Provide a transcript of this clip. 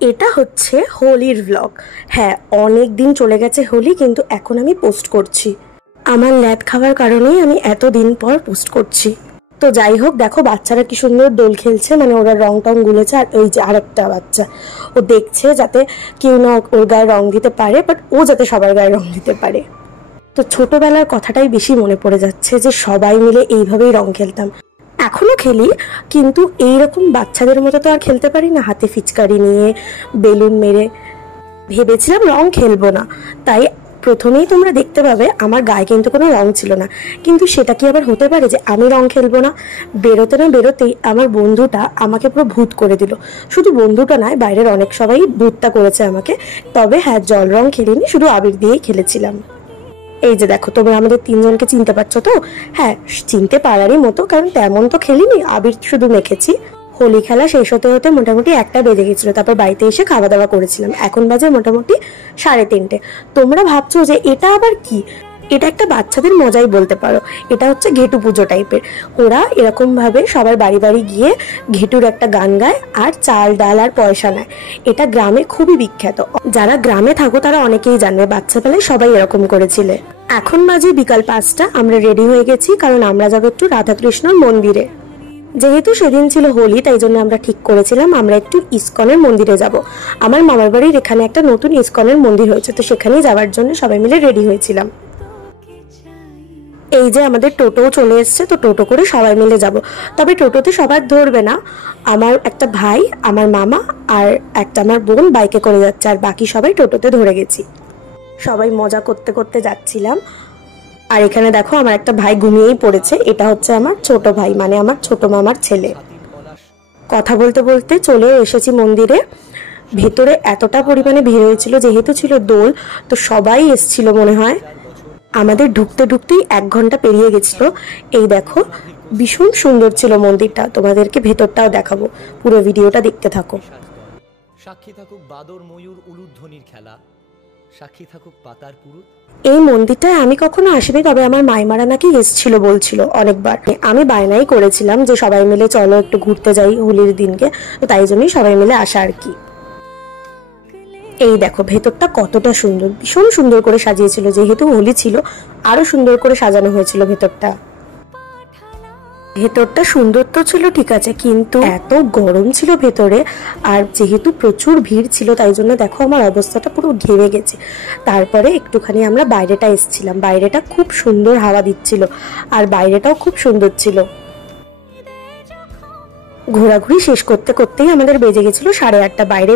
এটা হচ্ছে হোলির ব্লগ। হ্যাঁ, অনেক দিন চলে গেছে হোলি, কিন্তু এখন আমি পোস্ট করছি। আমার ল্যাদ খাওয়ার কারণেই আমি এতদিন পর পোস্ট করছি। তো যাই হোক, দেখো বাচ্চারা কি সুন্দর দোল খেলছে, মানে ওরা রং টং গুলেছে। আর ওই যে আরেকটা বাচ্চা, ও দেখছে যাতে কেউ না ওর গায়ে রং দিতে পারে, বাট ও যাতে সবার গায়ে রং দিতে পারে। তো ছোটবেলার কথাটাই বেশি মনে পড়ে যাচ্ছে, যে সবাই মিলে এইভাবেই রং খেলতাম। এখনো খেলি, কিন্তু এইরকম বাচ্চাদের মতো তো আর খেলতে পারি না, হাতে ফিচকারি নিয়ে বেলুন মেরে। ভেবেছিলাম রং খেলবো না, তাই প্রথমেই তোমরা দেখতে পাবে আমার গায়ে কিন্তু কোনো রং ছিল না। কিন্তু সেটা কি আবার হতে পারে যে আমি রং খেলবো না? বেরোতে না বেরোতেই আমার বন্ধুটা আমাকে পুরো ভূত করে দিল। শুধু বন্ধুটা নয়, বাইরের অনেক সবাই ভূতটা করেছে আমাকে। তবে হ্যাঁ, জল রং খেলিনি, শুধু আবির দিয়েই খেলেছিলাম। এই যে দেখো, তোমরা আমাদের তিনজনকে চিনতে পারছো তো? হ্যাঁ, চিনতে পারারই মতো, কারণ তেমন তো খেলিনি, আবির শুধু মেখেছি। হোলি খেলা শেষ হতে হতে মোটামুটি 1টা বেজে গেছিল। তারপর বাড়িতে এসে খাওয়া দাওয়া করেছিলাম। এখন বাজে মোটামুটি 3:30। তোমরা ভাবছো যে এটা আবার কি? এটা একটা বাচ্চাদের মজাই বলতে পারো। এটা হচ্ছে ঘেটু পুজো টাইপের। ওরা এরকম ভাবে সবার বাড়ি বাড়ি গিয়ে ঘেটুর একটা গান গায় আর চাল ডাল আর পয়সা নেয়। এটা গ্রামে খুবই বিখ্যাত। যারা গ্রামে থাকো তারা অনেকেই জানবে, বাচ্চাবেলায় সবাই এরকম করেছিলে। এখন বাজে বিকাল 5টা। আমরা রেডি হয়ে গেছি, কারণ আমরা যাবো একটু রাধাকৃষ্ণর মন্দিরে। যেহেতু সেদিন ছিল হোলি, তাই জন্য আমরা ঠিক করেছিলাম আমরা একটু ইসকনের মন্দিরে যাব। আমার মামার বাড়ির এখানে একটা নতুন ইসকনের মন্দির হয়েছে, তো সেখানেই যাওয়ার জন্য সবাই মিলে রেডি হয়েছিলাম। এই যে আমাদের টোটো চলে এসছে, তো টোটো করে সবাই মিলে যাব। তবে টোটোতে সবার ধরবে না, আমার একটা ভাই, আমার মামা আর একটা আমার বোন বাইকে করে যাচ্ছে, আর বাকি সবাই টোটোতে ধরে গেছি। সবাই মজা করতে করতে যাচ্ছিলাম। আর এখানে দেখো, আমার একটা ভাই ঘুমিয়েই পড়েছে। এটা হচ্ছে আমার ছোট ভাই, মানে আমার ছোট মামার ছেলে। কথা বলতে বলতে চলেও এসেছি মন্দিরে। ভেতরে এতটা পরিমাণে ভিড় হয়েছিল, যেহেতু ছিল দোল, তো সবাই এসছিল মনে হয়। আমাদের ঢুকতে ঢুকতেই 1 ঘন্টা পেরিয়ে গেছিল। এই দেখো, ভীষণ সুন্দর ছিল মন্দিরটা। তোমাদেরকে ভেতরটাও দেখাবো, পুরো ভিডিওটা দেখতে থাকো। সাক্ষী থাকুক বাদর ময়ূর উলুধ্বনির খেলা, সাক্ষী থাকুক পাতার পুরুত। এই মন্দিরটায় আমি কখনো আসিনি, তবে আমার মাইমারা নাকি এসেছিল, বলছিল অনেকবার। আমি বায়নাই করেছিলাম যে সবাই মিলে চলো একটু ঘুরতে যাই হোলির দিনকে, তো তাই জন্যই সবাই মিলে আসা আর কি। এই দেখো ভেতরটা কতটা সুন্দর, ভীষণ সুন্দর করে সাজিয়েছিল। যেহেতু হোলি ছিল, আরো সুন্দর করে সাজানো হয়েছিল ভেতরটা। ভেতরটা সুন্দর তো ছিল, ঠিক আছে, কিন্তু এত গরম ছিল ভেতরে। আর যেহেতু প্রচুর ভিড় ছিল, তাই জন্য দেখো আমার অবস্থাটা পুরো ঘেমে গেছে। তারপরে একটুখানি আমরা বাইরেটা এসেছিলাম। বাইরেটা খুব সুন্দর হাওয়া দিচ্ছিল, আর বাইরেটাও খুব সুন্দর ছিল। ঘোরাঘুরি শেষ করতে করতেই আমাদের বেজে গেছিল 8:30। বাইরে